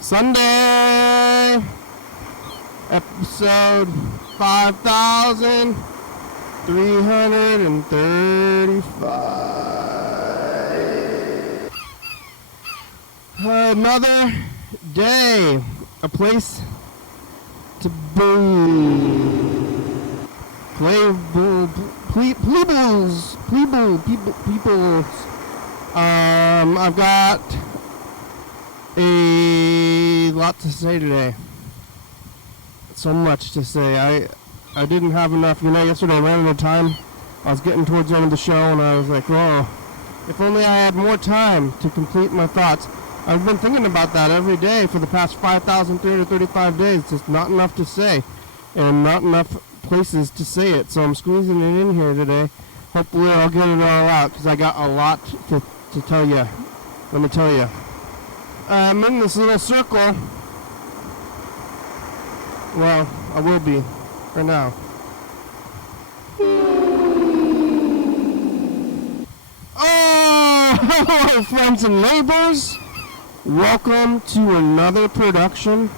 Sunday, episode 5335. Another day, a place to breathe. Peoples. I've got a lot to say today. So much to say. I didn't have enough. Yesterday I ran out of time. I was getting towards the end of the show and I was like, oh, if only I had more time to complete my thoughts. I've been thinking about that every day for the past 5,335 days. Just not enough to say and not enough places to say it. So I'm squeezing it in here today. Hopefully I'll get it all out because I got a lot to tell you. Let me tell you. I'm in this little circle. Well, I will be for now. Oh, friends and neighbors, welcome to another production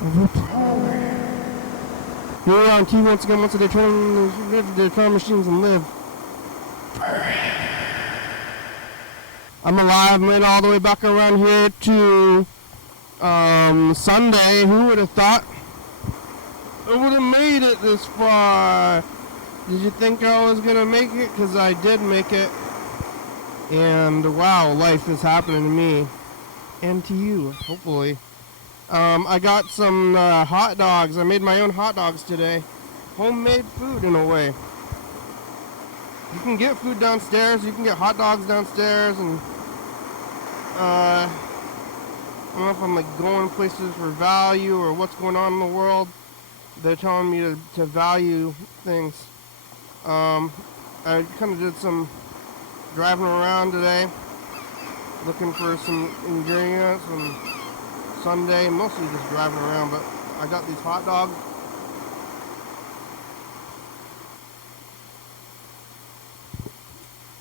of the program. Here on T once again, once they turn the time machines and live. I'm alive, made all the way back around here to Sunday. Who would have thought I would have made it this far? Did you think I was going to make it? Because I did make it. And wow, life is happening to me. And to you, hopefully. I got some hot dogs. I made my own hot dogs today. Homemade food in a way. You can get food downstairs. You can get hot dogs downstairs, and I don't know if I'm like going places for value or what's going on in the world. They're telling me to value things. I kind of did some driving around today, looking for some ingredients on Sunday. Mostly just driving around, but I got these hot dogs.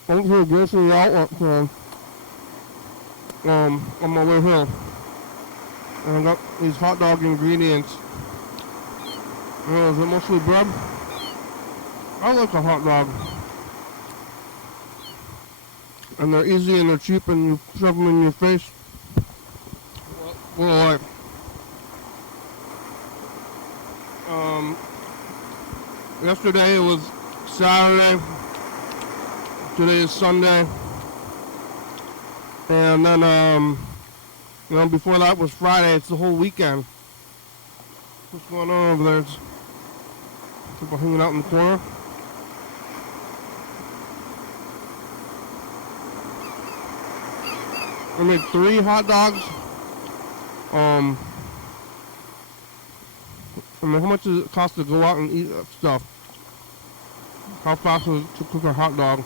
I went to the grocery outlet store on my way here. And I got these hot dog ingredients. Is it mostly bread? I like a hot dog. And they're easy and they're cheap and you shove them in your face. Well, like, yesterday it was Saturday. Today is Sunday, and then, before that was Friday. It's the whole weekend. What's going on over there? It's people hanging out in the corner. I made 3 hot dogs. How much does it cost to go out and eat that stuff? How fast is it to cook a hot dog?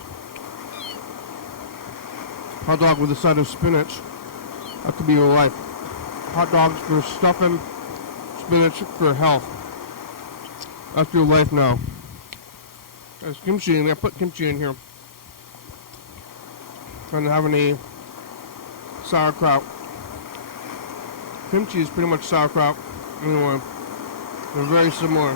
Hot dog with a side of spinach. That could be your life. Hot dogs for stuffing, spinach for health. That's your life now. There's kimchi in there. I put kimchi in here. I don't have any sauerkraut. Kimchi is pretty much sauerkraut. Anyway, they're very similar.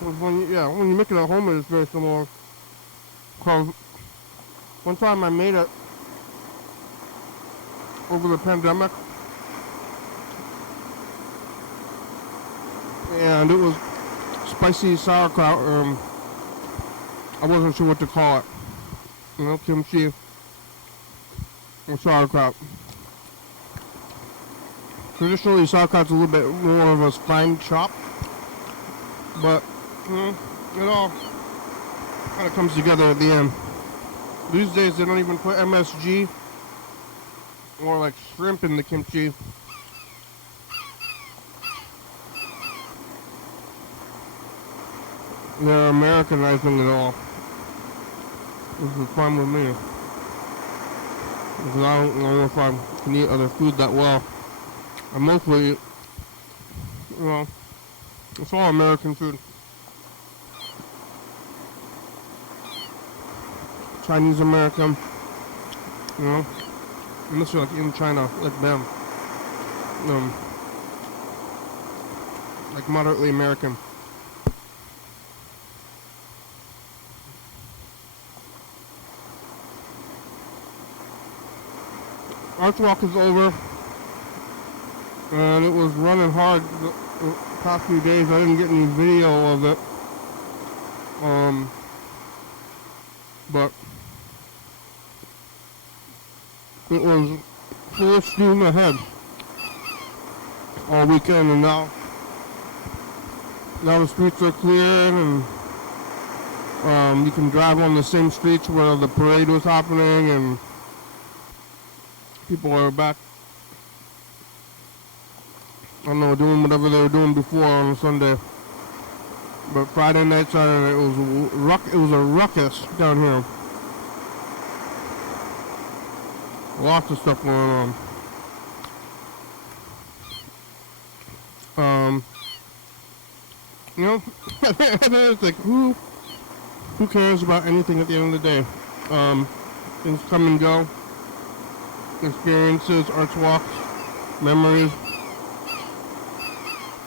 When you make it at home, it's very similar. One time I made it over the pandemic, and it was spicy sauerkraut. I wasn't sure what to call it. Kimchi or sauerkraut. Traditionally, sauerkraut's a little bit more of a fine chop, but it all kind of comes together at the end. These days they don't even put MSG or like shrimp in the kimchi. They're Americanizing it all. This is fine with me. Because I don't know if I can eat other food that well. I mostly You know, it's all American food. Chinese American, you know, unless you're like in China, like them, like moderately American. Arch Walk is over, and it was running hard the past few days. I didn't get any video of it, but it was full steam ahead all weekend, and now the streets are cleared, and you can drive on the same streets where the parade was happening, and people are back, I don't know, doing whatever they were doing before on a Sunday. But Friday night, Saturday, it was a ruckus down here. Lots of stuff going on. You know, it's like, who cares about anything at the end of the day? Things come and go. Experiences, arch walks, memories.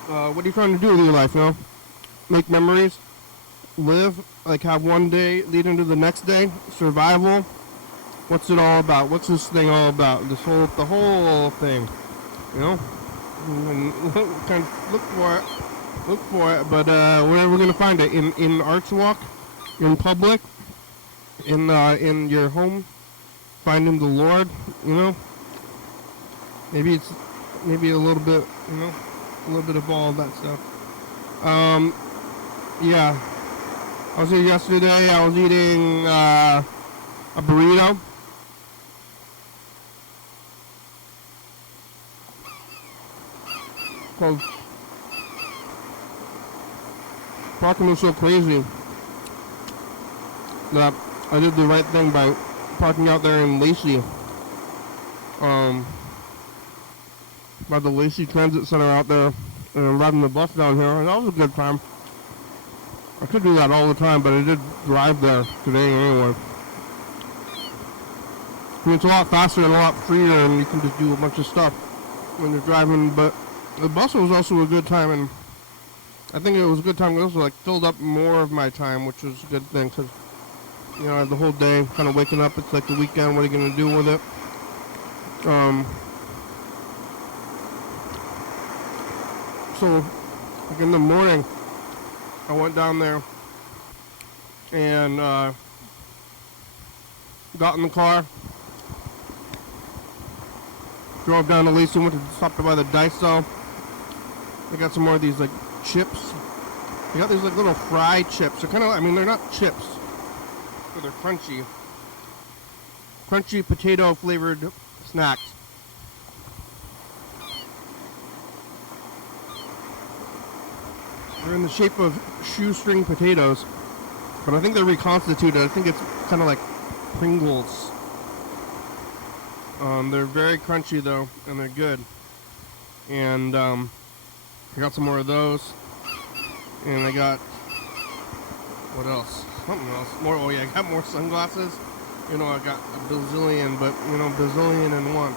What are you trying to do with your life, you know? Make memories, live, like have one day lead into the next day, survival. What's it all about? What's this thing all about? The whole thing, you know? And kind of look for it, but where are we gonna find it? In arch walk, in public, in your home, finding the Lord, you know? Maybe a little bit, you know, a little bit of all of that stuff. Yeah. I was here yesterday. I was eating a burrito. Because parking was so crazy that I did the right thing by parking out there in Lacey. By the Lacey Transit Center out there, and I'm riding the bus down here, and that was a good time. I could do that all the time, but I did drive there today anyway. I mean, it's a lot faster and a lot freer, and you can just do a bunch of stuff when you're driving, but the bus was also a good time, and I think it was a good time. It also like filled up more of my time, which was a good thing, because, you know, the whole day, kind of waking up, it's like the weekend, what are you going to do with it? So, like in the morning, I went down there and got in the car, drove down to Lacey, went to stop by the Daiso. They got some more of these like chips. They got these like little fried chips. They're kind of, I mean, they're not chips, but they're crunchy. Crunchy potato flavored snacks. They're in the shape of shoestring potatoes, but I think they're reconstituted. I think it's kind of like Pringles. They're very crunchy though, and they're good. And I got some more of those, and I got, what else? Something else. More. Oh yeah, I got more sunglasses. You know, I got a bazillion, but you know, bazillion and one.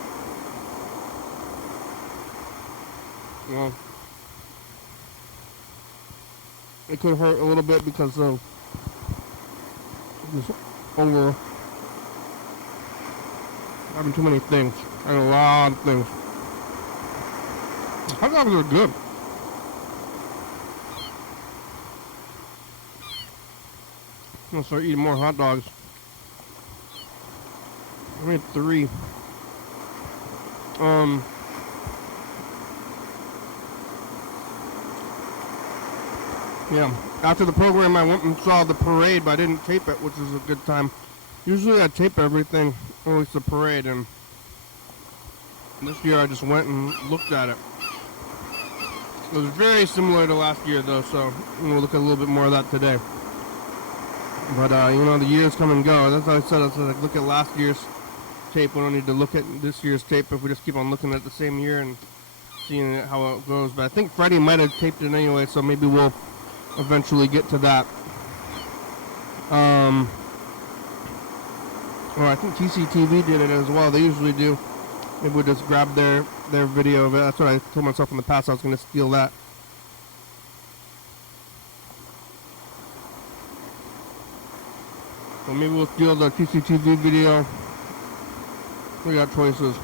Well, it could hurt a little bit because of just over having too many things. I had a lot of things. Hot dogs are good. I'm gonna start eating more hot dogs. I made 3. Yeah, after the program I went and saw the parade, but I didn't tape it, which was a good time. Usually I tape everything, or at least the parade, and this year I just went and looked at it. It was very similar to last year though, so we'll look at a little bit more of that today. But you know, the years come and go. That's what I said. I said, like, look at last year's tape. We don't need to look at this year's tape if we just keep on looking at the same year, and seeing it, how it goes. But I think Freddie might have taped it anyway, so maybe we'll eventually get to that. Or I think TCTV did it as well. They usually do. Maybe we'll just grab their video of it. That's what I told myself in the past. I was going to steal that. So maybe we'll steal the TCTV video. We got choices.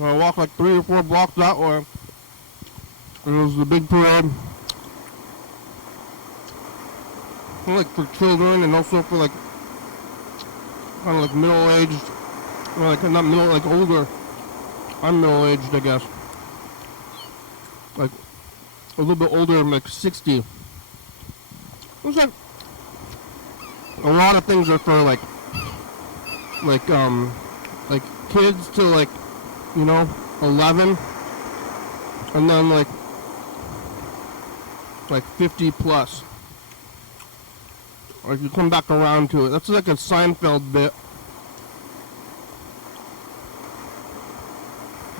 I walked like 3 or 4 blocks that way. And it was the big parade. Like for children and also for like kind of like middle-aged, or like not middle, like older. I'm middle-aged, I guess. Like a little bit older, like 60. It was like a lot of things are for like kids to like, you know, 11, and then like 50 plus. Or if you come back around to it, that's like a Seinfeld bit.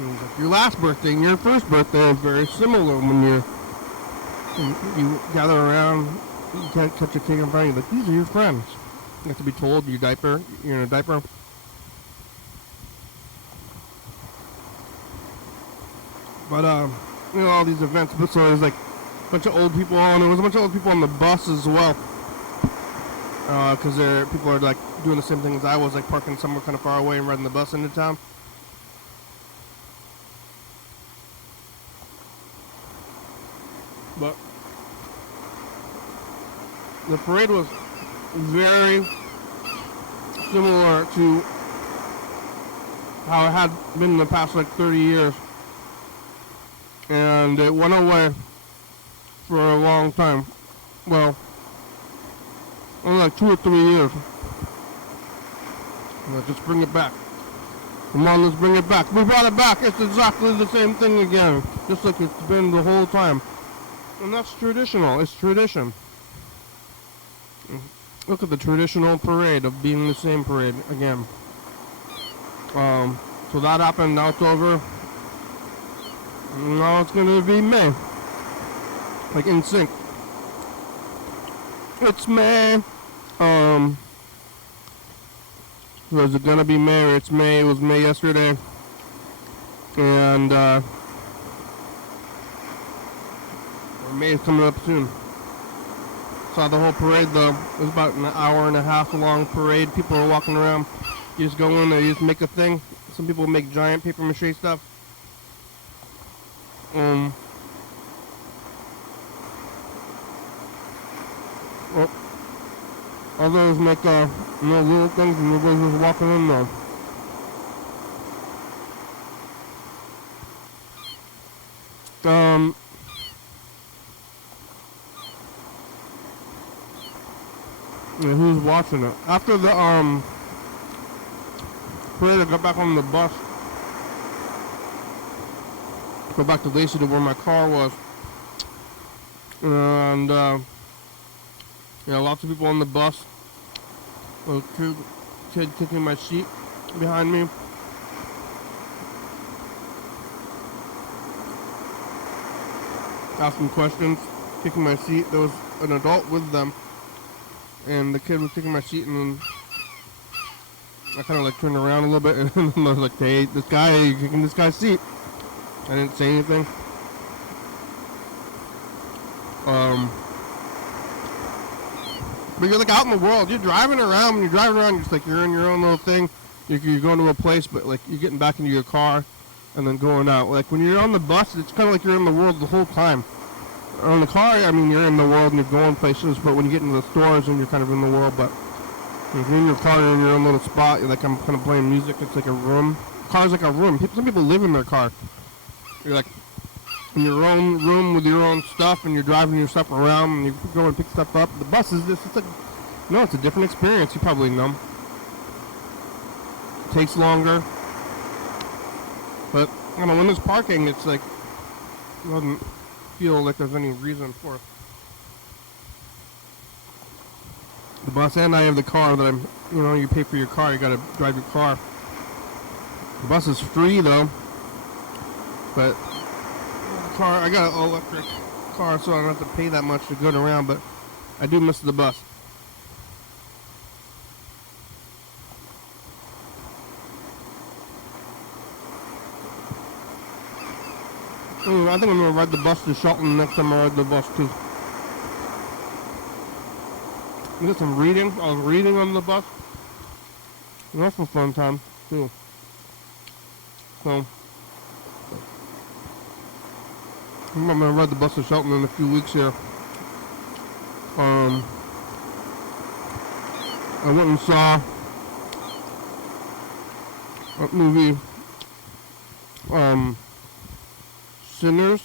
Like your last birthday and your first birthday are very similar when you gather around. You can't catch a kid in front of you, like these are your friends. You have to be told you're in a diaper. But you know, all these events, but so there's like a bunch of old people on. There was a bunch of old people on the bus as well. Because people are like doing the same thing as I was, like parking somewhere kind of far away and riding the bus into town. But the parade was very similar to how it had been in the past like 30 years. And it went away for a long time. Well, only like 2 or 3 years. Let's just bring it back. Come on, let's bring it back. We brought it back. It's exactly the same thing again. Just like it's been the whole time. And that's traditional. It's tradition. Look at the traditional parade of being the same parade again. So that happened. Now it's over. Now it's going to be May. Like in sync. It's May. Was it gonna be May or it's May? It was May yesterday. And May is coming up soon. Saw the whole parade though. It was about an hour and a half long parade. People are walking around. You just go in there, you just make a thing. Some people make giant paper mache stuff. Well, others make little things and everybody's just walking in there. Yeah, who's watching it? After the parade, I got back on the bus. Go back to Lacey to where my car was. And yeah, lots of people on the bus. A kid kicking my seat behind me. Asking questions, kicking my seat. There was an adult with them. And the kid was kicking my seat, and then I kind of like turned around a little bit, and I was like, hey, this guy, you're kicking this guy's seat. I didn't say anything. But you're like out in the world, you're driving around, when you're driving around, you're just like, you're in your own little thing. You're going to a place, but like you're getting back into your car and then going out. Like when you're on the bus, it's kind of like you're in the world the whole time. On the car, I mean, you're in the world and you're going places, but when you get into the stores, then you're kind of in the world. But if you're in your car, you're in your own little spot. You're like, I'm kind of playing music. It's like a room. Car's like a room. Some people live in their car. You're like in your own room with your own stuff, and you're driving your stuff around, and you go and pick stuff up. The bus is just, it's like, no, it's a different experience. You probably know. It takes longer. But, you know, when there's parking, it's like, it doesn't feel like there's any reason for the bus. And I have the car that I'm you know, you pay for your car, you gotta drive your car. The bus is free though, but the car, I got an electric car, so I don't have to pay that much to go around, but I do miss the bus. Anyway, I think I'm gonna ride the bus to Shelton next time I ride the bus too. I did some reading. I was reading on the bus. And that's a fun time too. So I'm gonna ride the bus to Shelton in a few weeks here. I went and saw a movie, Sinners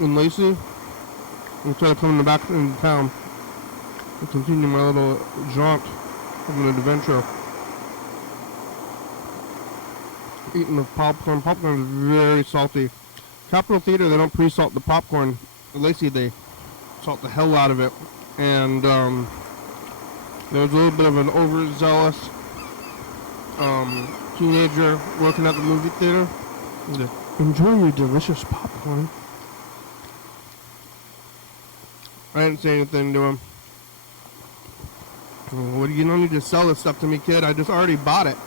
in Lacey. Instead of coming back into town and continue my little jaunt of an adventure. Eating the popcorn. Popcorn is very salty. Capitol Theater, they don't pre-salt the popcorn. At Lacey, they salt the hell out of it. And there was a little bit of an overzealous teenager working at the movie theater. Enjoy your delicious popcorn. I didn't say anything to him. What, you don't need to sell this stuff to me, kid. I just already bought it.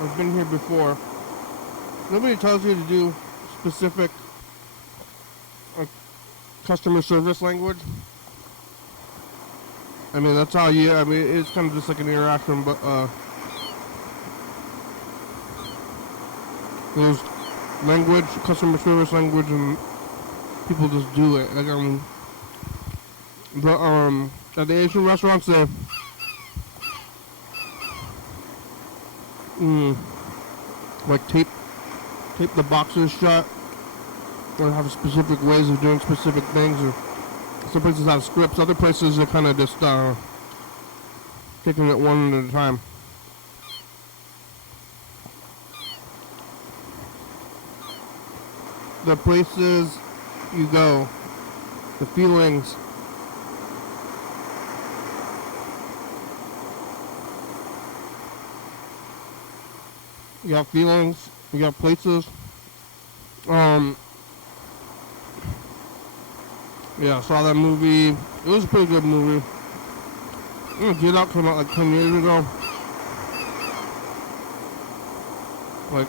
I've been here before. Nobody tells you to do specific customer service language. I mean, that's how you, I mean, it's kind of just like an interaction, but, there's language, customer service language, and people just do it. Like, at the Asian restaurants, they, like tape the boxes shut, or have specific ways of doing specific things, or some places have scripts, other places are kind of just taking it one at a time. The places you go, the feelings. You got feelings, you got places. Yeah, I saw that movie. It was a pretty good movie. Get Out came out like 10 years ago. Like,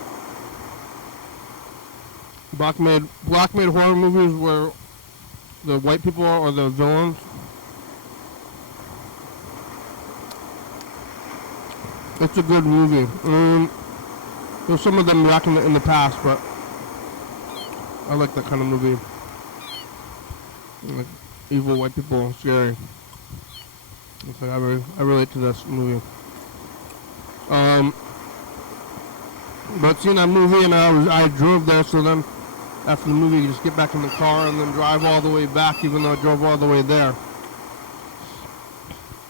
black made horror movies where the white people are the villains. It's a good movie. There's some of them back in the past, but I like that kind of movie. Like evil white people, scary. It's like I relate to this movie. But seeing that movie, and I drove there, so then after the movie you just get back in the car and then drive all the way back, even though I drove all the way there.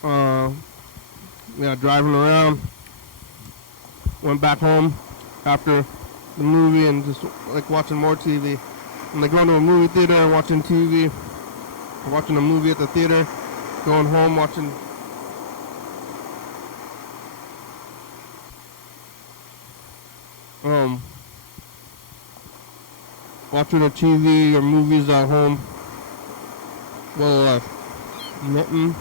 Yeah, driving around. Went back home after the movie and just like watching more TV. And like going to a movie theater and watching TV, watching a movie at the theater, going home watching watching a TV or movies at home. Well, knitting.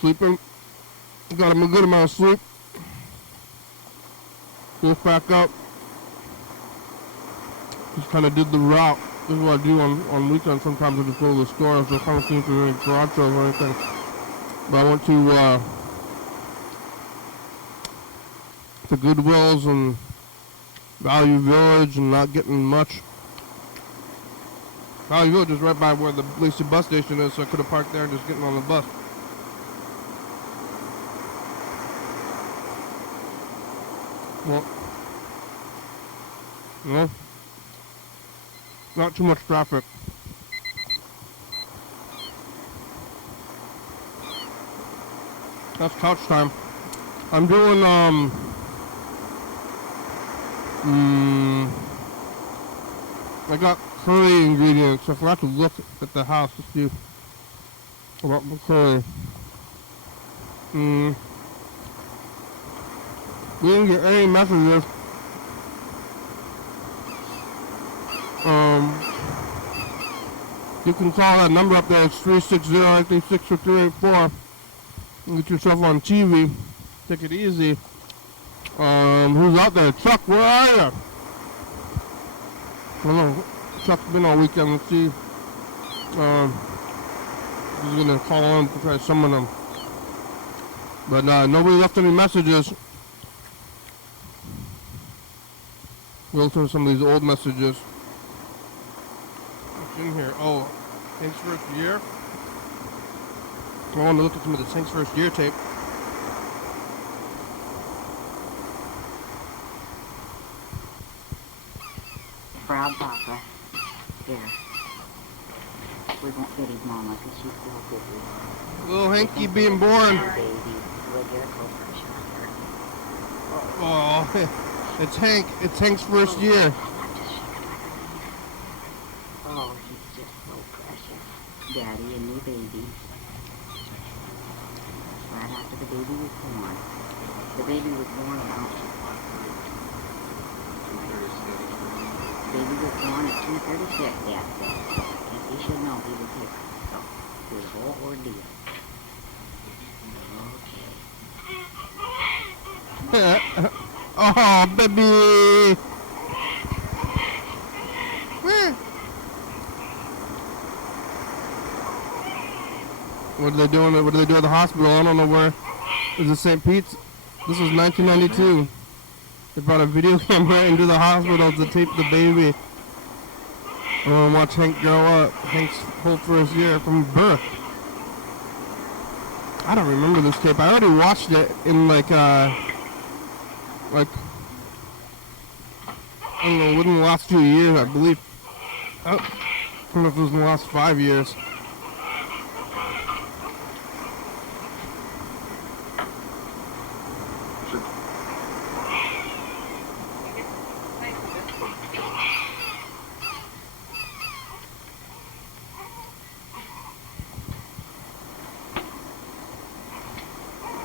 Sleeping. Got a good amount of sleep. Woke back up. Just kind of did the route. This is what I do on weekends. Sometimes I just go to the store. So I kind of see if there's any garage sales or anything. But I went to Goodwill's and Value Village and not getting much. Value Village is right by where the Lacey bus station is, so I could have parked there and just getting on the bus. Well, you know, not too much traffic. That's couch time. I'm doing, I got curry ingredients. I forgot to look at the house to see about the curry. We didn't get any messages. You can call that number up there. It's 360-936-2384. Get yourself on TV. Take it easy. Who's out there? Chuck, where are you? I don't know. Chuck's been all weekend. Let's see. He's gonna call on to try to summon them. But nobody left any messages. We'll turn some of these old messages. What's in here? Oh, Hank's first year. I want to look at some of the Hank's first year tape. Proud Papa. Here. We won't get his mama because she's still busy. Little Hanky being born. Baby. We'll get a closer shot. Oh, it's Hank. It's Hank's first year. Oh, he's just so precious. Daddy and new baby. Right after the baby was born. The baby was born about... Baby was born at 2:36, Dad said. So I guess he should know he was here. So, through the whole ordeal. Okay. Oh, baby. What are they doing? What do they do at the hospital? I don't know where. Is it St. Pete's? This was 1992. They brought a video camera into the hospital to tape the baby. I want to watch Hank grow up. Hank's whole first year from birth. I don't remember this tape. I already watched it in like I don't know, within the last few years, I believe. I don't know if it was in the last 5 years.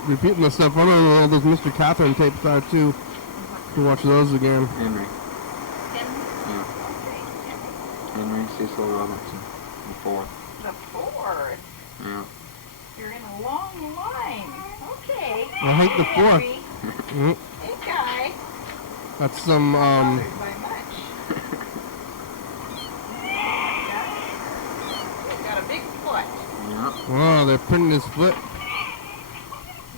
Repeating the stuff. I don't know all those Mr. Catherine tapes are too. To watch those again. Henry. Yeah. Henry Cecil Robinson. The fourth. The fourth? Yeah. You're in a long line. Okay. I hate the fourth. Hey, guy. That's some, Bothered by much. He's got a big foot. Yeah. Wow, they're printing his foot.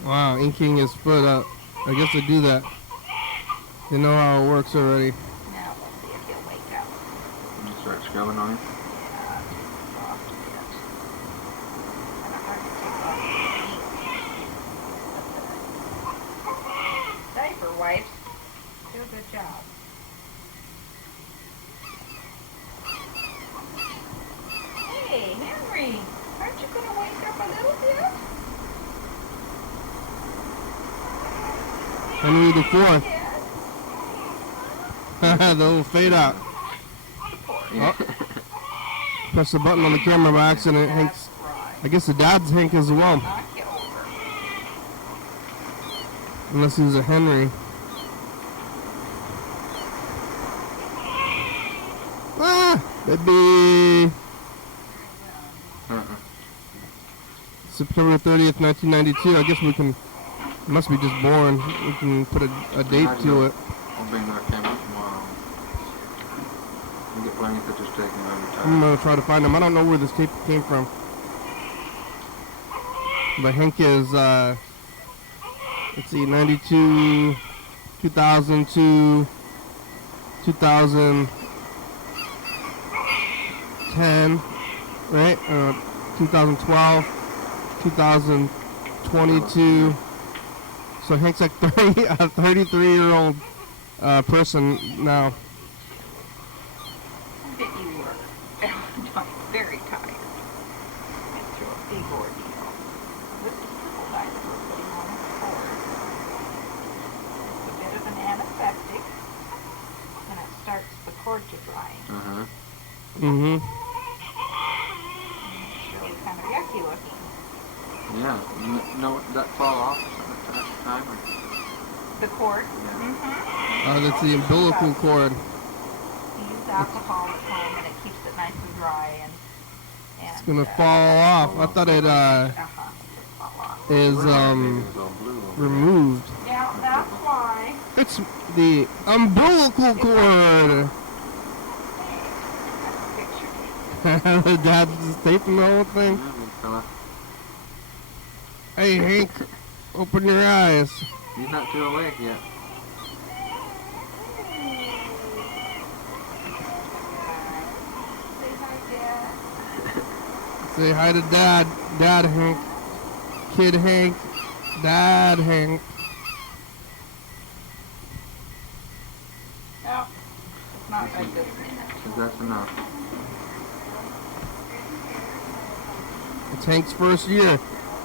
Wow, inking his foot up. I guess they do that. They know how it works already. Now we'll see if he'll wake up. You start scrubbing on him. Yeah, it's soft a bit. Kind of hard to take off the ink. Diaper wipes do a good job. Hey, Henry, aren't you going to wake up a little bit? Henry the Fourth. Yes. The little fade out. Oh. Press the button on the camera by accident. Hank's, I guess the dad's Hank as well. Knock you over. Unless he was a Henry. Ah, baby. September 30th, 1992. I guess we can, must be just born. We can put a date to it. I'll bring that camera tomorrow. You get plenty of pictures taken every I'm time. gonna try to find him. I don't know where this tape came from. But Hank is, let's see, 92, 2002, 2010, right? 2012, 2022. So Hank's like 30, a 33-year-old person now. I bet you were very tired. Went through a big ordeal. This is triple diaper we're putting on his board. Mm-hmm. Really kind of yucky looking. Yeah. No, that fall off at the time. Or, The cord? yeah. Mm-hmm. Oh, that's the umbilical cord. You use alcohol at home and it keeps it nice and dry and It's gonna fall off. I thought it fall off. is It was all blue over there. removed. Yeah, that's why. It's the umbilical cord. That's a picture. The dad's just taping the whole thing. Yeah, big fella. Hey Hank, open your eyes. He's not too awake yet. Say hi, Dad. Say hi to Dad. Dad Hank. Kid Hank. Dad Hank. No, it's not like this minute. Because that's enough. It's Hank's first year.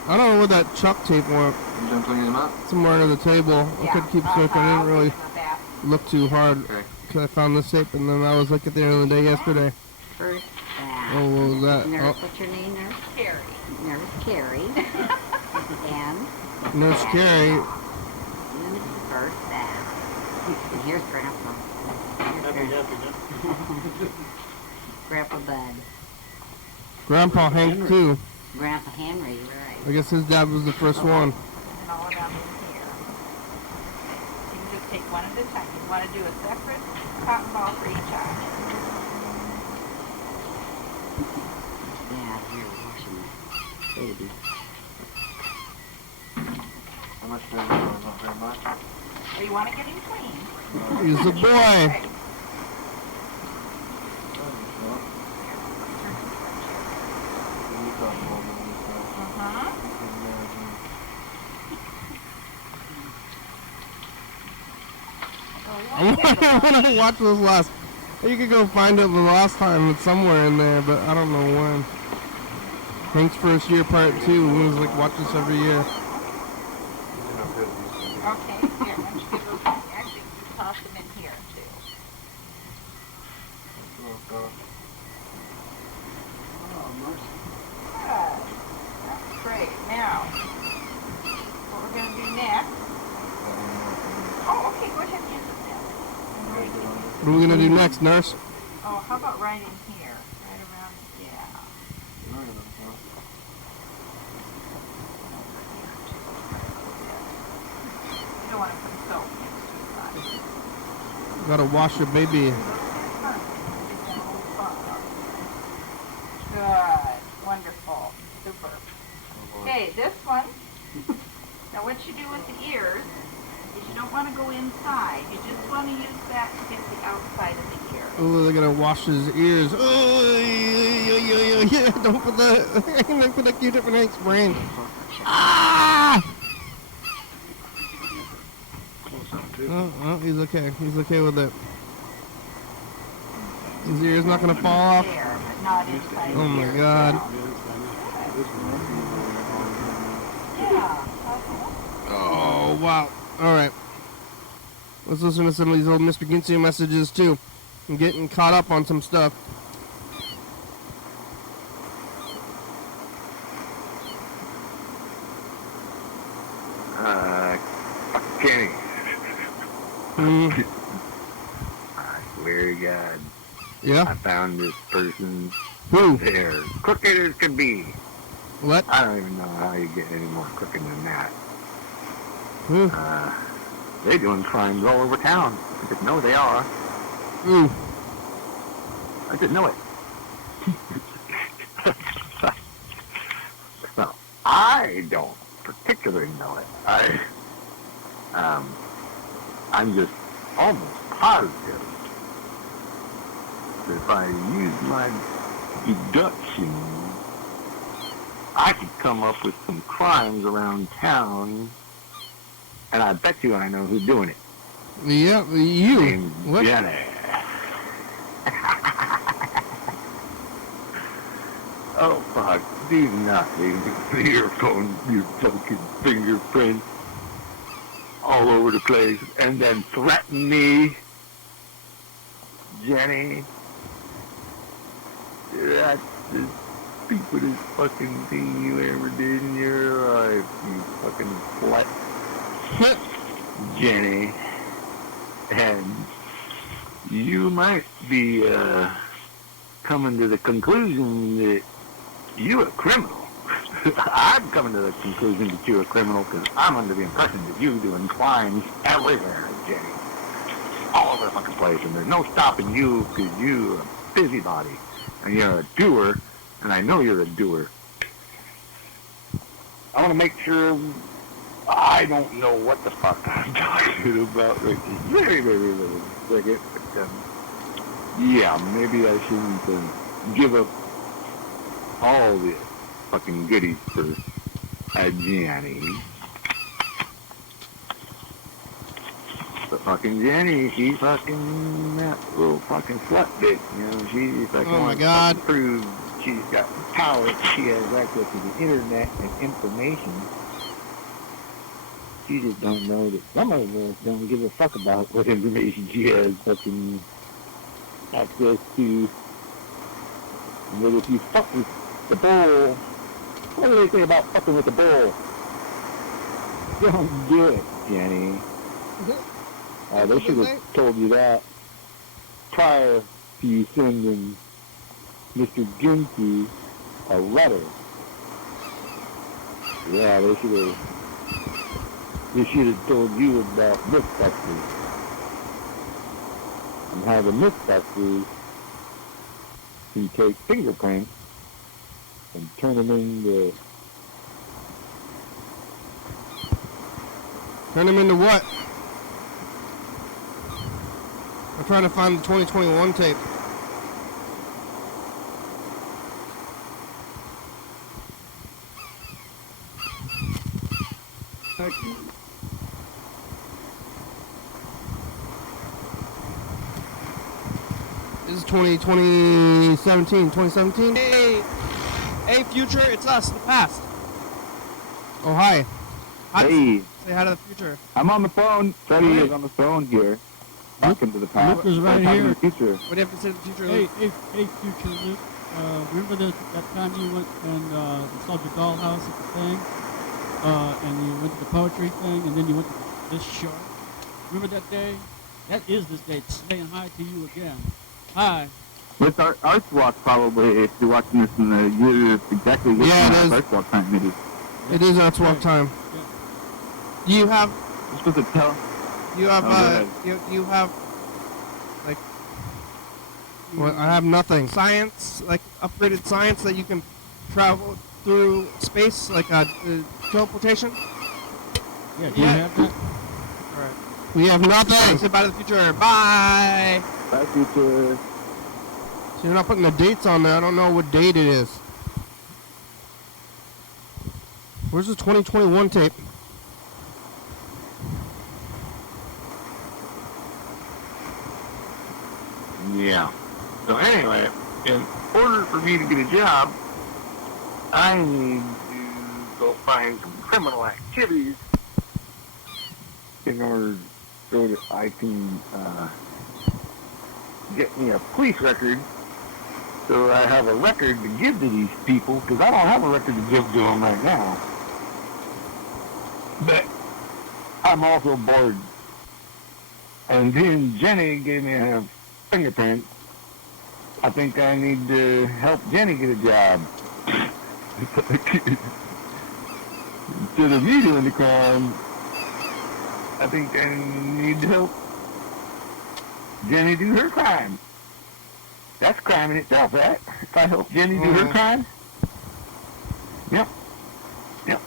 I don't know where that chuck tape went. You done cleaning them up? Somewhere under the table. I could keep searching. I didn't really look too hard Okay. because I found this tape and then I was like at the end of the day yesterday. First, Oh, what was that? Nurse, Oh, what's your name, Nurse? Carrie. Nurse Carrie. And Nurse Carrie. you the first bath. And here's Grandpa. Here's Grandpa Bud. Grandpa Hank too. Grandpa Henry, right. I guess his dad was the first one. And all of them in here. You can just take one at a time. You want to do a separate cotton ball for each eye. Yeah, here, washing the baby. How much does it go? Not very much. Or you want to get him clean. He's a boy. Uh-huh. I want to watch this last. You could go find it the last time. It's somewhere in there, but I don't know when. Hank's first year part 2. We was like watch this every year. Okay, here, why don't you give those, actually, you toss them in here, too. Good. That's great. Now, what we're going to do next. Oh, okay, go ahead and use it then. What are we gonna do next, Nurse? Oh, how about right in here? Right around, yeah. You don't want to put soap next to it. Gotta wash your baby. Good. Wonderful. Super. Okay, this one. Now what you do with the ears is you don't want to go inside. You just want to use that to get the outside of the ear. Oh, they're gonna wash his ears. Oh, yeah, don't put that. Don't put that Q-tip in Hank's brain. Ah! Oh, he's okay. He's okay with it. His ear's not gonna fall off. There, but not inside Oh the my ear. God. Yeah. Oh wow. All right. Let's listen to some of these old Mr. Ginsu messages too. I'm getting caught up on some stuff. Kenny, Hmm. I swear to God, I Yeah. found this person. Who? They're crooked as could be. What? I don't even know how you get any more crooked than that. Who? They're doing crimes all over town. I just know they are. Who? I just know it. So, I don't particularly know it. I'm just almost positive that if I use my deduction, I could come up with some crimes around town, and I bet you I know who's doing it. Yeah, you. Named What? Jenny. Oh, fuck. Do not leave the earphone, you fucking fingerprint all over the place, and then threaten me. Jenny, That's the stupidest fucking thing you ever did in your life, you fucking slut. Jenny. And you might be, coming to the conclusion that you're a criminal. I'm coming to the conclusion that you're a criminal because I'm under the impression that you're doing crimes everywhere, Jenny. All over the fucking place, and there's no stopping you because you're a busybody. And you're a doer, and I know you're a doer. I want to make sure I don't know what the fuck I'm talking about right this very, very little second. But, yeah, maybe I shouldn't give up all the fucking goodies for Jenny. But fucking Jenny, she's fucking that little fucking slut bitch, you know, she fucking Oh my God. to prove she's got power, she has access to the internet and information. She just don't know that some of us don't give a fuck about what information she has fucking access to. But if you fuck with the bull, what do they say about fucking with the bull? Don't do it, Jenny. They should have told you that prior to you sending Mr. Ginty a letter. Yeah, they should have told you about Mythbusters and how the Mythbusters can take fingerprints and turn them into... Turn them into what? I'm trying to find the 2021 tape. This is 2017. Hey, future, it's us, the past. Oh, hi. Hey, Say hi to the future. I'm on the phone. Freddie is on the phone here. Talking to the past. Luke is right Talking here. to the future. What do you have to say to the future? Hey, Luke? future Luke. Remember that time you went and installed your dollhouse at the thing? And you went to the poetry thing, and then you went to this show? Remember that day? That is this day. Saying hi to you again. Hi. With our Arts Walk, probably, if you're watching this in the year exactly this Yeah, it time, is. Arts Walk time, it is. It is Arts Walk time. Yeah. You have, You're supposed to tell. you have, Oh, go ahead. you have, like, well, I have nothing. Science, like upgraded science that you can travel through space, like teleportation. Yeah, do you have that? Alright. We have nothing. Say bye to the future. Bye. Bye, future. So you're not putting the dates on there. I don't know what date it is. Where's the 2021 tape? Yeah. So anyway, in order for me to get a job, I need to go find some criminal activities in order so that I can get me a police record, so I have a record to give to these people, because I don't have a record to give to them right now. But I'm also bored. And then Jenny gave me a fingerprint. I think I need to help Jenny get a job. Instead of me doing the crime, I think I need to help Jenny do her crime. That's crime in itself, right? If I help Jenny do her crime? Yep,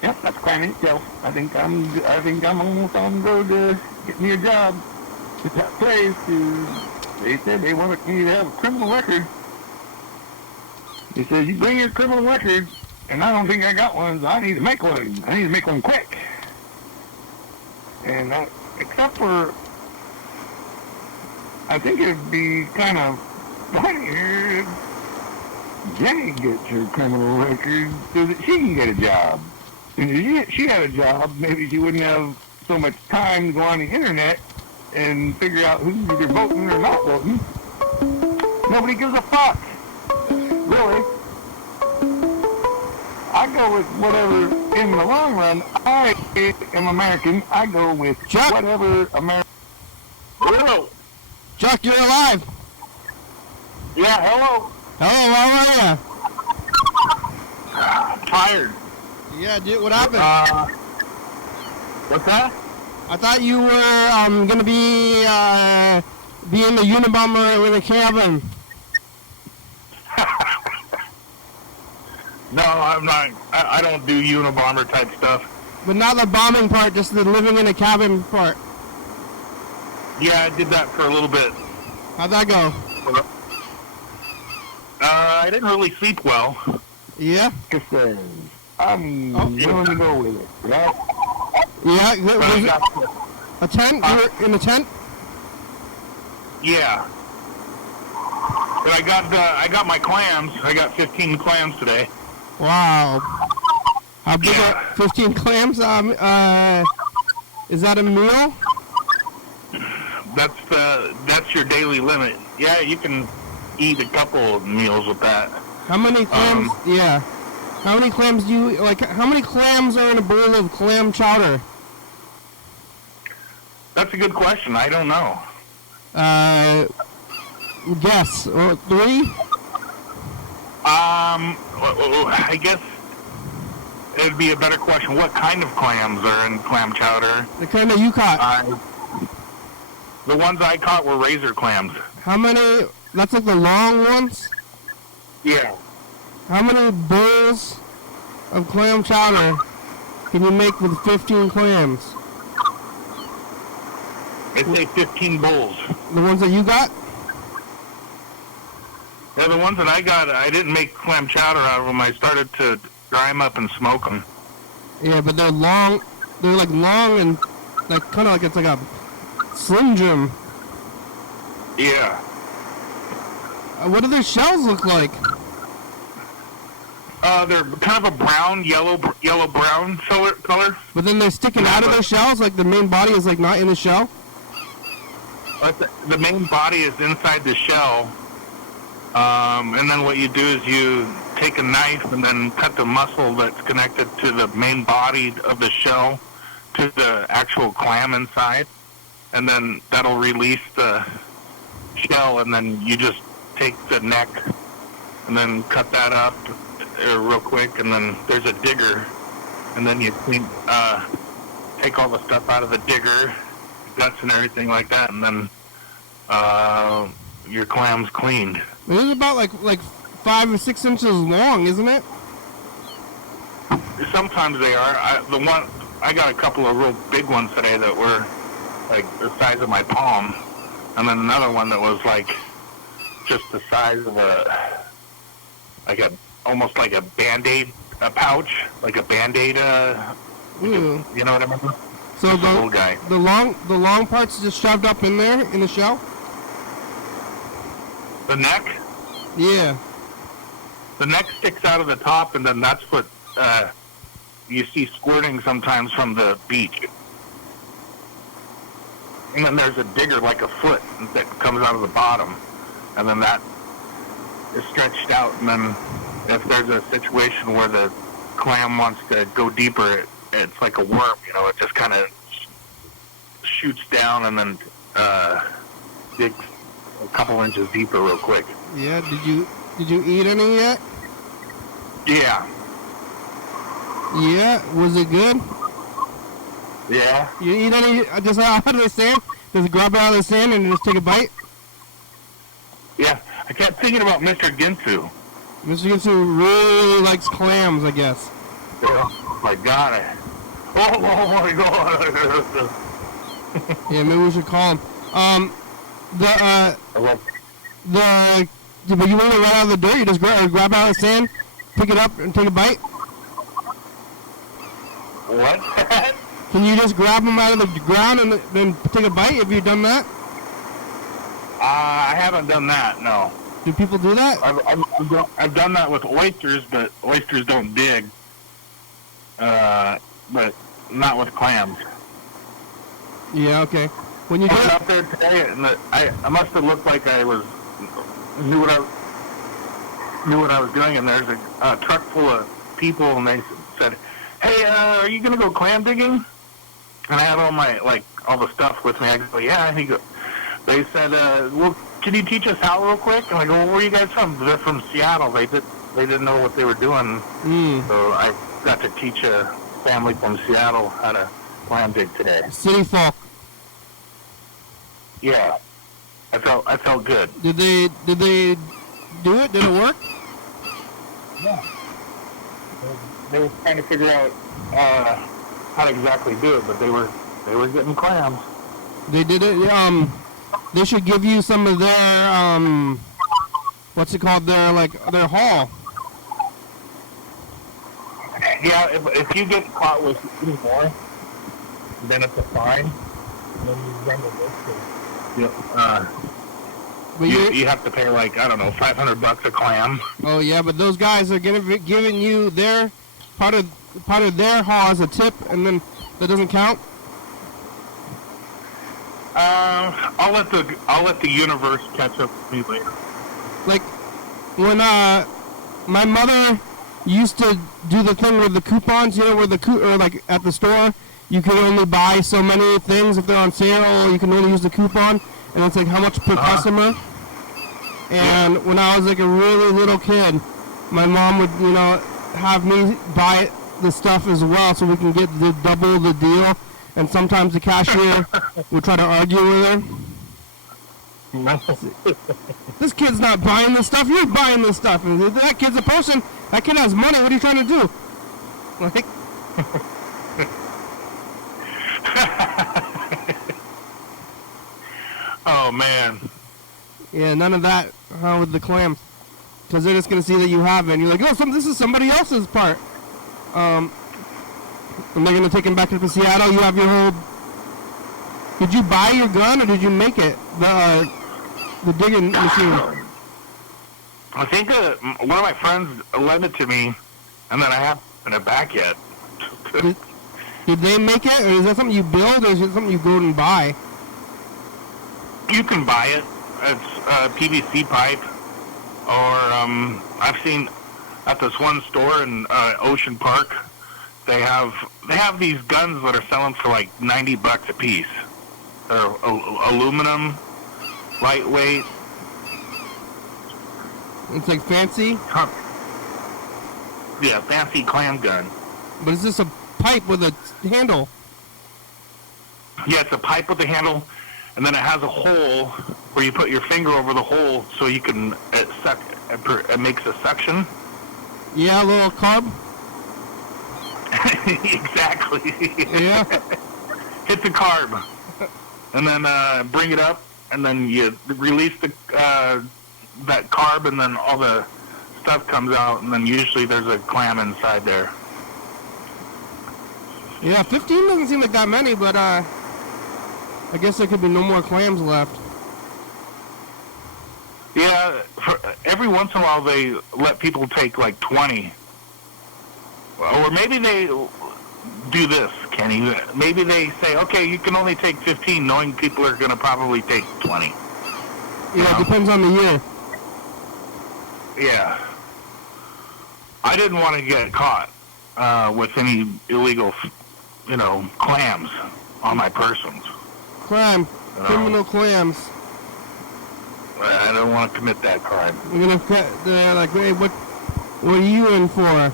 that's crime in itself. I think I'm almost on the road to get me a job at that place. They said they wanted me to have a criminal record. They said, you bring your criminal record, and I don't think I got one, so I need to make one. I need to make one quick. And except for, I think it'd be kind of funny if Jenny gets her criminal record so that she can get a job. And if she had a job, maybe she wouldn't have so much time to go on the internet and figure out who's either voting or not voting. Nobody gives a fuck. really. I go with whatever, in the long run, I am American. I go with Chuck? whatever American. Hello. Chuck, you're alive. Yeah, hello. Hello, how are I'm tired. you? Yeah, dude, what happened? What's that? I thought you were gonna be in the Unabomber with a cabin. No, I'm not. I don't do Unabomber type stuff. But not the bombing part, just the living in a cabin part. Yeah, I did that for a little bit. How'd that go? I didn't really sleep well. Yeah? I'm willing to go with it. Right? Yeah, was it a tent? You were in a tent? Yeah. But I got my clams. I got 15 clams today. Wow. How big Yeah. are 15 clams? Is that a meal? That's your daily limit. Yeah, you can eat a couple of meals with that. How many clams? Yeah. How many clams do you, like, how many clams are in a bowl of clam chowder? That's a good question. I don't know. Guess. 3? I guess it'd be a better question. What kind of clams are in clam chowder? The kind that you caught. The ones I caught were razor clams. How many, that's like the long ones? Yeah. How many bowls of clam chowder can you make with 15 clams? I'd say 15 bowls. The ones that you got? Yeah, the ones that I got, I didn't make clam chowder out of them. I started to dry them up and smoke them. Yeah, but they're long. They're like long and like kind of like it's like a Slim Jim. Yeah. What do their shells look like? They're kind of a brown, yellow-brown color. But then they're sticking out of their shells, like the main body is like not in the shell. But the main body is inside the shell. And then what you do is you take a knife and then cut the muscle that's connected to the main body of the shell to the actual clam inside. And then that'll release the shell, and then you just take the neck and then cut that up real quick, and then there's a digger, and then you take all the stuff out of the digger, guts and everything like that, and then your clam's cleaned. It is about like 5 or 6 inches long, isn't it? Sometimes they are. I got a couple of real big ones today that were like the size of my palm, and then another one that was like just the size of almost like a Band-Aid, a pouch, like a Band-Aid. Ooh. You know what I mean? So the little guy. the long parts just shoved up in there in the shell. The neck. Yeah. The neck sticks out of the top, and then that's what you see squirting sometimes from the beach. And then there's a digger like a foot that comes out of the bottom, and then that is stretched out. And then if there's a situation where the clam wants to go deeper, it's like a worm, it just kind of shoots down and then digs a couple inches deeper real quick. Yeah. Did you eat any yet? Yeah. Yeah. Was it good? Yeah. You eat any just out of the sand? Just grab it out of the sand and just take a bite? Yeah. I kept thinking about Mr. Ginsu. Mr. Ginsu really likes clams, I guess. Yeah. My God. Oh my God. Yeah, maybe we should call him. But you want to run out of the door? You just grab it out of the sand, pick it up, and take a bite? What? Can you just grab them out of the ground and then take a bite? Have you done that? I haven't done that, no. Do people do that? I've done that with oysters, but oysters don't dig. But not with clams. Yeah, okay. When you I do was it, out there today, and I must have looked like I knew what I knew what I was doing, and there's a truck full of people, and they said, "Hey, are you gonna go clam digging?" And I had all the stuff with me. I go, "Yeah." And they said, "Well, can you teach us how real quick?" And I go, "Well, where are you guys from?" They're from Seattle. They didn't know what they were doing, so I got to teach a family from Seattle how to clam dig today. City folk. Yeah, I felt good. Did they do it? Did it work? Yeah. They were trying to figure out how to exactly do it, but they were getting clams. They did it. They should give you some of their what's it called? Their haul. Yeah, if you get caught with any more, then it's a fine. And then you run the risk. You have to pay I don't know, $500 a clam. Oh yeah, but those guys are giving you their part of their haul as a tip, and then that doesn't count. I'll let the universe catch up with me later. Like when my mother used to do the thing with the coupons, where or like at the store, you can only buy so many things if they're on sale, or you can only use the coupon, and it's like how much per customer. And when I was like a really little kid, my mom would, have me buy the stuff as well, so we can get double the deal. And sometimes the cashier would try to argue with her. This kid's not buying this stuff. You're buying this stuff. And that kid's a person. That kid has money. What are you trying to do? Like. Oh man. Yeah, none of that with the clams, because they're just gonna see that you have it, and you're like, oh, this is somebody else's part. And they're gonna take him back to Seattle. You have your whole. Did you buy your gun or did you make it? The digging machine. I think one of my friends lent it to me, and then I haven't it back yet. Did they make it, or is that something you build, or is it something you go and buy? You can buy it. It's PVC pipe, or I've seen at this one store in Ocean Park. They have these guns that are selling for like $90 a piece. They're aluminum, lightweight. It's like fancy? Yeah, fancy clam gun. But is this a pipe with a handle? Yeah, it's a pipe with a handle, and then it has a hole where you put your finger over the hole so you can it makes a suction. Yeah, a little carb. Exactly. Yeah. Hit the carb, and then bring it up, and then you release that carb, and then all the stuff comes out, and then usually there's a clam inside there. Yeah, 15 doesn't seem like that many, but I guess there could be no more clams left. Yeah, every once in a while they let people take like 20. Or maybe they do this, Kenny. Maybe they say, okay, you can only take 15, knowing people are going to probably take 20. Yeah, it depends on the year. Yeah. I didn't want to get caught with any illegal, clams on my persons. Crime. Criminal clams. I don't want to commit that crime. They're like, hey, what are you in for?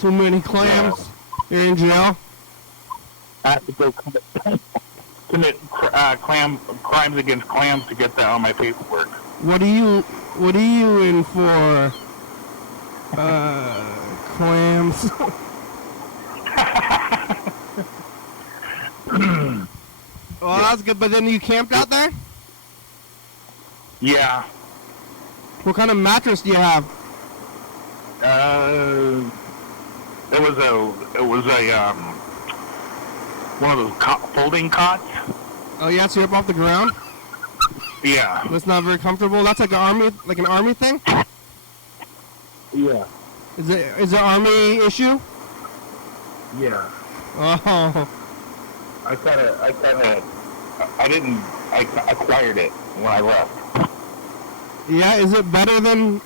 Too many clams? You're in jail? I have to go commit crimes against clams to get that on my paperwork. What are you in for? Clams. Well, that's good, but then you camped out there? Yeah. What kind of mattress do you have? It was a one of those folding cots. Oh yeah, so you're up off the ground? Yeah. That's not very comfortable. That's like an army thing? Yeah. Is it an army issue? Yeah. Oh. I acquired it when I left. Yeah, is it better than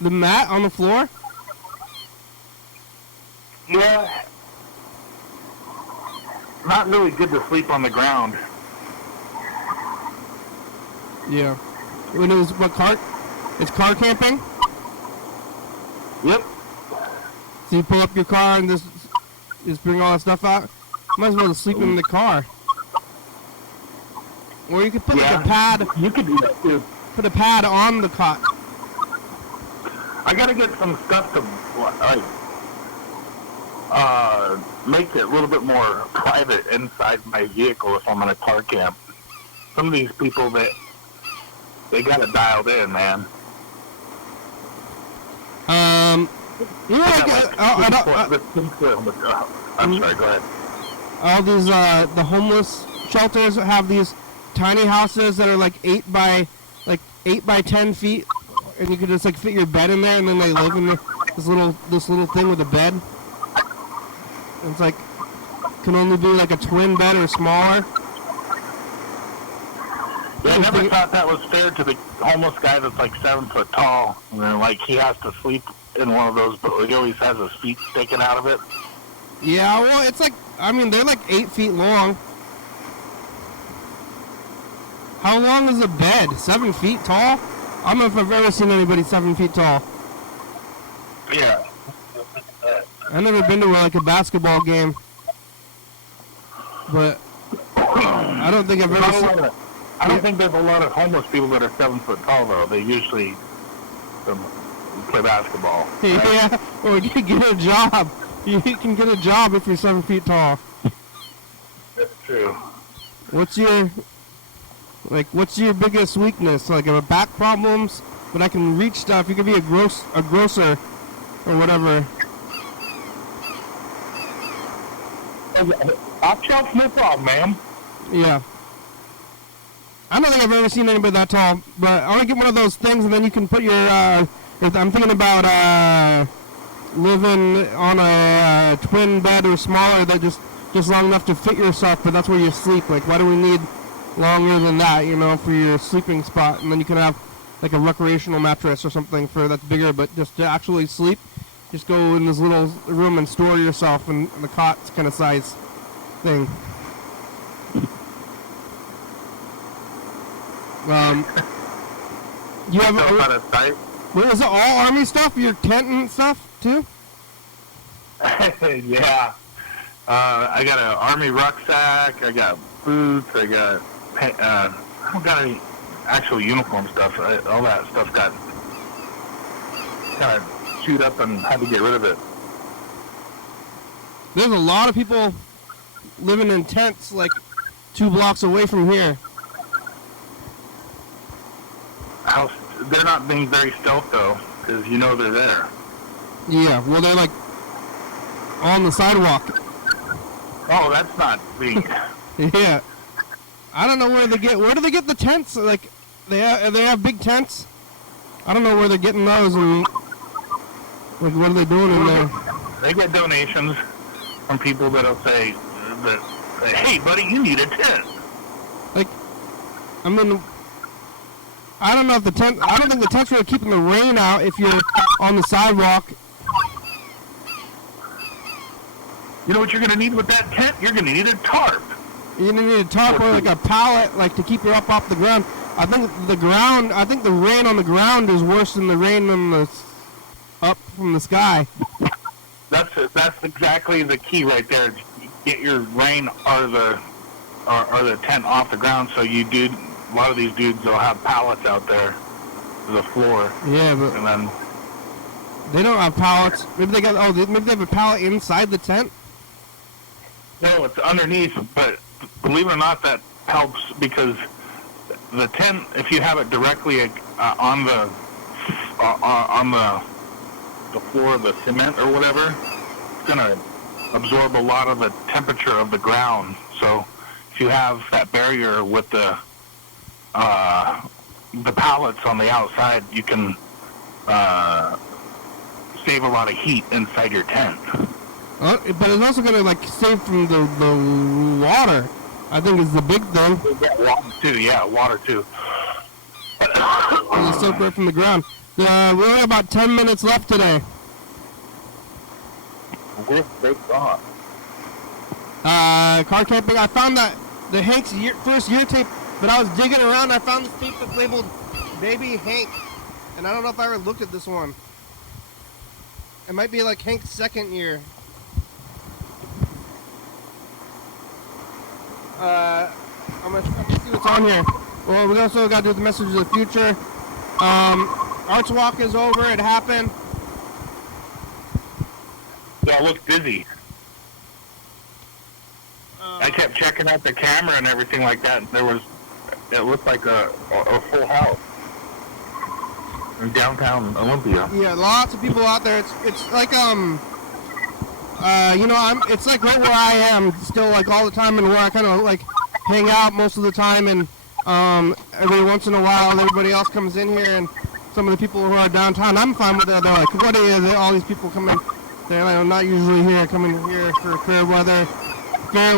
The mat on the floor? Yeah. Not really good to sleep on the ground. Yeah. When it was what car? It's car camping? Yep. So you pull up your car and just bring all that stuff out? Might as well just sleep in the car. Or you could put like a pad. You could do that too. Put a pad on the cot. I gotta get some stuff to like make it a little bit more private inside my vehicle if I'm in a car camp. Some of these people they got it dialed in, man. You know, I'm sorry, go ahead. all these the homeless shelters have these tiny houses that are like 8 by 10 feet, and you could just like fit your bed in there, and then they live in this little thing with a bed. And it's like can only be like a twin bed or smaller. Yeah, I never thought that was fair to the homeless guy that's like 7 foot tall. And then, like, he has to sleep in one of those, but he always has his feet sticking out of it. Yeah, well, it's like, I mean, they're like 8 feet long. How long is a bed? 7 feet tall? I don't know if I've ever seen anybody 7 feet tall. Yeah. I've never been to like a basketball game, but I don't think I've ever seen. I don't think there's a lot of homeless people that are 7 foot tall, though. They usually play basketball. Yeah, or you can get a job. You can get a job if you're 7 feet tall. That's true. What's your biggest weakness? Like, I have back problems, but I can reach stuff. You could be a grocer or whatever. Top shelf, no problem, ma'am. Yeah. I don't think I've ever seen anybody that tall, but I want to get one of those things, and then you can put your, I'm thinking about living on a twin bed or smaller that just long enough to fit yourself, but that's where you sleep. Like, why do we need longer than that, for your sleeping spot? And then you can have, like, a recreational mattress or something that's bigger, but just to actually sleep, just go in this little room and store yourself in the cot kind of size thing. You have is it all Army stuff? Your tent and stuff too? Yeah. I got an Army rucksack. I got boots. I don't got any actual uniform stuff. All that stuff got kind of chewed up and had to get rid of it. There's a lot of people living in tents like 2 blocks away from here. They're not being very stealth, though, because they're there. Yeah, well, they're like on the sidewalk. Oh, that's not being... Yeah. I don't know where do they get the tents? Like, they have big tents? I don't know where they're getting those, and like, what are they doing in there? They get donations from people that'll say, hey, buddy, you need a tent. Like, I mean... I don't know if I don't think the tent's really keeping the rain out if you're on the sidewalk. You know what you're going to need with that tent? You're going to need a tarp. You're going to need a tarp or like a pallet, like to keep you up off the ground. I think the rain on the ground is worse than the rain up from the sky. That's exactly the key right there. Get your rain or the tent off the ground, so a lot of these dudes will have pallets out there to the floor. Yeah, but and then they don't have pallets. Maybe they have a pallet inside the tent. No, it's underneath. But believe it or not, that helps because the tent, if you have it directly on the floor of the cement or whatever, it's gonna absorb a lot of the temperature of the ground. So if you have that barrier with the pallets on the outside, you can save a lot of heat inside your tent. But it's also going to save from the water. I think is the big thing. Water too. It's soak right from the ground. We only have about 10 minutes left today. Where's they gone? Car camping. I found that the Hank's first year tape, but I was digging around. I found this tape that's labeled Baby Hank, and I don't know if I ever looked at this one. It might be like Hank's second year. I'm gonna see what's on here. Well, we also got to do the message of the future. Arts Walk is over. It happened. Y'all look busy. I kept checking out the camera and everything like that. It looked like a full house in downtown Olympia. Yeah, lots of people out there. It's like it's like right where I am still, like all the time, and where I kind of like hang out most of the time, and every once in a while everybody else comes in here, and some of the people who are downtown, I'm fine with it. They're like, what is it? All these people coming. They're like, I'm not usually here, coming here for fair weather, I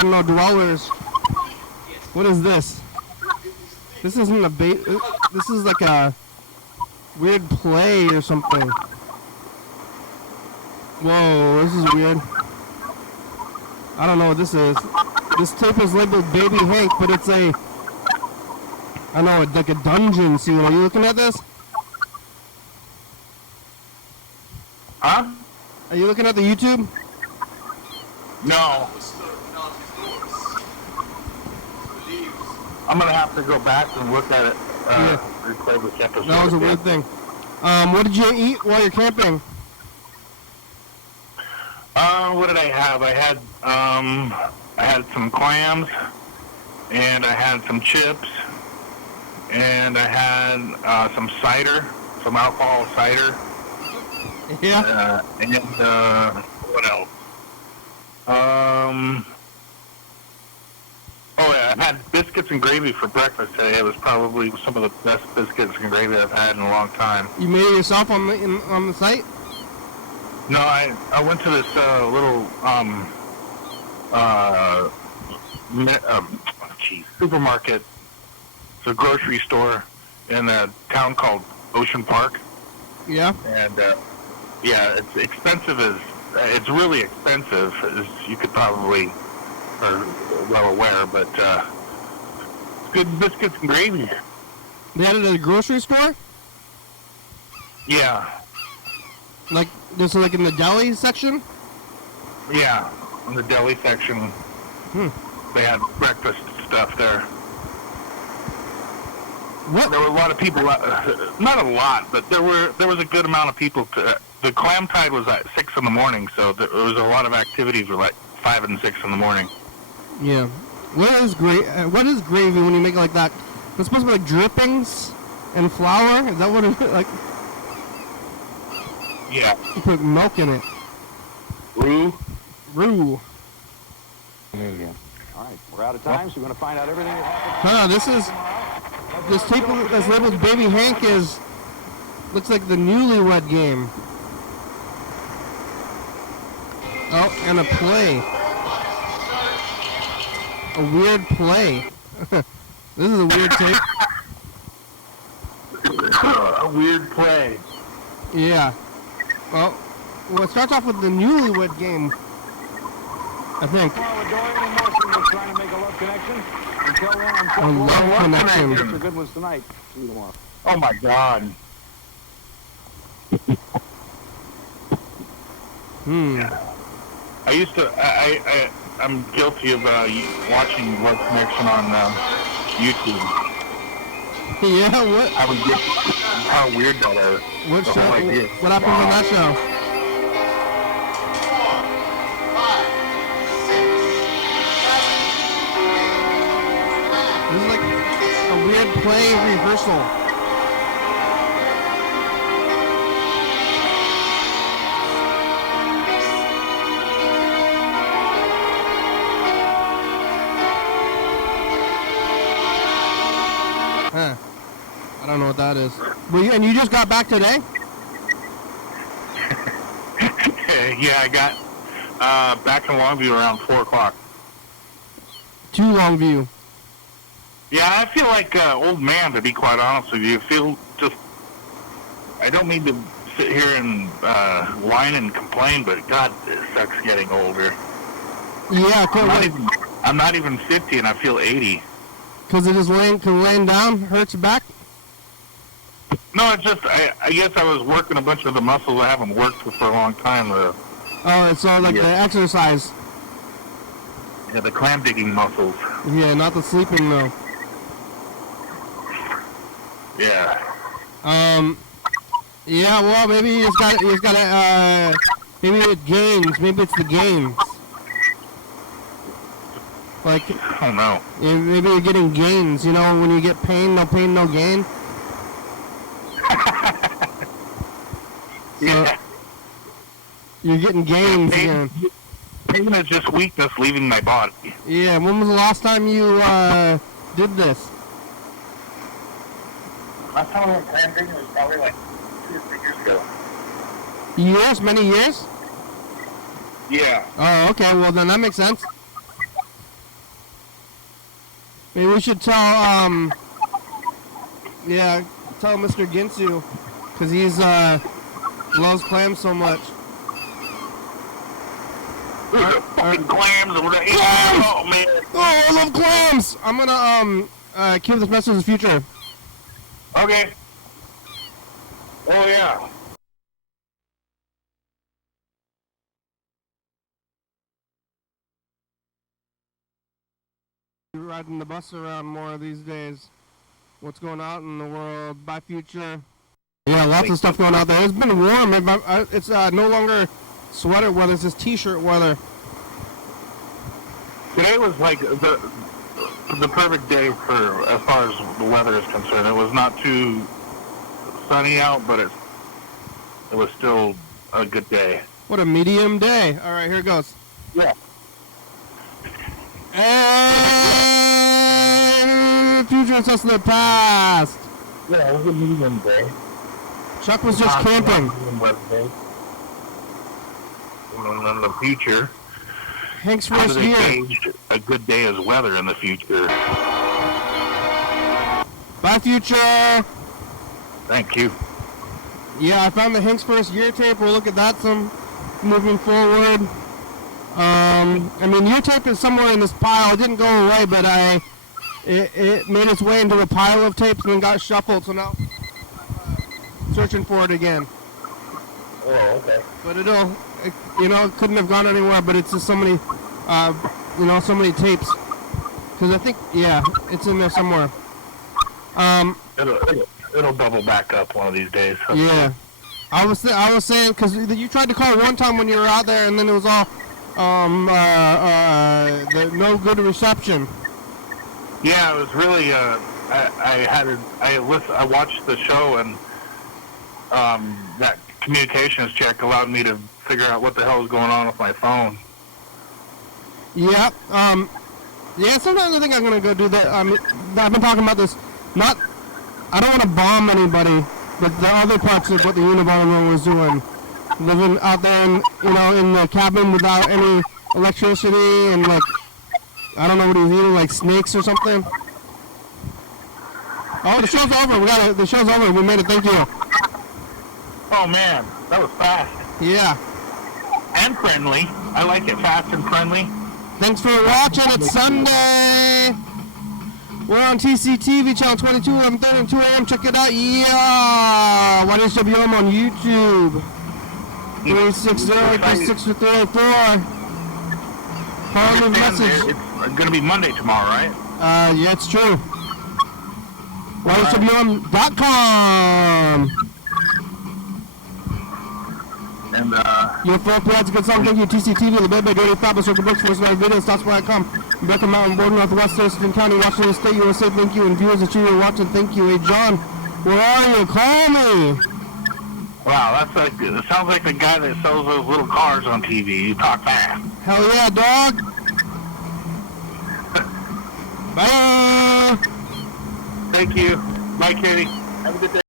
don't know, dwellers. What is this? This isn't a this is like a weird play or something. Whoa, this is weird. I don't know what this is. This tape is labeled Baby Hank, but it's I don't know, like a dungeon scene. Are you looking at this? Huh? Are you looking at the YouTube? No. I'm gonna have to go back and look at it. Replay this episode. That was a weird thing. What did you eat while you're camping? What did I have? I had some clams, and I had some chips, and I had some cider, some alcohol cider. Yeah. And what else? Oh yeah, I had biscuits and gravy for breakfast today. It was probably some of the best biscuits and gravy I've had in a long time. You made it yourself on the site? No, I went to this little supermarket. It's a grocery store in a town called Ocean Park. Yeah. And yeah, it's expensive it's really expensive, as you could probably are well aware, but good biscuits and gravy. They had it at a grocery store? Yeah. Like, just like in the deli section? Yeah, in the deli section. They had breakfast stuff there. What? There were a lot of people, not a lot, but there was a good amount of people. The clam tide was at 6 in the morning, so there was a lot of activities were like 5 and 6 in the morning. Yeah. What is gravy when you make it like that? It's supposed to be like drippings and flour? Is that what it like? Yeah. You put milk in it. Roux. There you go. All right, we're out of time, so we're going to find out everything that happened. This tape that's labeled Baby Hank looks like the Newlywed Game. Oh, and a play. A weird play. This is a weird tape. A weird play. Yeah. Well, it starts off with the Newlywed Game, I think. We're trying to make a love connection. Until then, A love connection. Get your good ones tonight. See you tomorrow. Oh my God. I used to. I'm guilty of watching Love Connection on YouTube. Yeah, what? I would get how weird that is. What The show? whole idea. What happens on that show? This is like a weird play rehearsal. Huh. I don't know what that is. And you just got back today? Yeah, I got back in Longview around 4 o'clock. To Longview. Yeah, I feel like old man, to be quite honest with you. I feel just I don't mean to sit here and whine and complain, but God, it sucks getting older. Yeah, I'm not even 50 and I feel 80. Because it is laying down hurts your back? No, it's just, I guess I was working a bunch of the muscles I haven't worked with for a long time. Oh, it's all like the exercise. Yeah, the clam digging muscles. Yeah, not the sleeping though. Yeah. Yeah, well, maybe you just gotta, maybe it gains. Maybe it's the gains. Like, I don't know. Maybe you're getting gains, you know, when you get pain, no gain. Yeah. You're getting gains again. Pain is just weakness leaving my body. Yeah, when was the last time you, did this? Last time I went clam digging was probably like 2 or 3 years ago. Years? Many years? Yeah. Oh, okay, well then that makes sense. Maybe we should tell, tell Mr. Ginsu, because he's, loves clams so much. Fucking clams over there. Clams! Oh, man. Oh, I love clams! I'm gonna, keep this message in the future. Okay. Oh, yeah. You're riding the bus around more these days. What's going on in the world? Bye, future. Yeah, lots of stuff going out there. It's been warm. It's no longer sweater weather. It's just t-shirt weather. Today was like the perfect day for as far as the weather is concerned. It was not too sunny out, but it was still a good day. What a medium day. All right, here it goes. Yeah. And future is just the past. Yeah, it was a medium day. Chuck was just camping. In the future, Hank's how first do they year. gauge a good day as weather in the future? Bye, future. Thank you. Yeah, I found the Hank's first year tape. We'll look at that some moving forward. I mean, your tape is somewhere in this pile. It didn't go away, but it made its way into the pile of tapes and then got shuffled. So now I'm searching for it again. Oh, okay. But it couldn't have gone anywhere. But it's just so many, so many tapes. Because I think, it's in there somewhere. It'll bubble back up one of these days. Yeah. I was saying, because you tried to call one time when you were out there, and then it was all no good reception. Yeah, it was really. I watched the show, and that communications check allowed me to figure out what the hell was going on with my phone. Yeah. Sometimes I think I'm gonna go do that. I've been talking about this. I don't want to bomb anybody, but the other parts of what the Unabomber was doing. Living out there in the cabin without any electricity and I don't know what he was eating, like snakes or something. Oh, the show's over. The show's over. We made it. Thank you. Oh man, that was fast. Yeah. And friendly. I like it, fast and friendly. Thanks for watching. It's Sunday. We're on TCTV channel 22, 11:30 and 2 a.m. Check it out. Yeah. YDHWM on YouTube. 360-364. Follow me the message. It's going to be Monday tomorrow, right? Yeah, it's true. YDHWM.com. And, Your full that's a good song. Thank you, TCTV, the Bed by Dirty Fabulous Circle Books, First Night Videos, Stops.com, Rebecca Mountain, Board, Northwest, Thurston County, Washington State, USA. Thank you. And viewers that you are watching, thank you. Hey, John, where are you? Call me. wow, it sounds like the guy that sells those little cars on TV. You talk fast. Hell yeah, dog. Bye. Thank you. Bye, Kitty. Have a good day.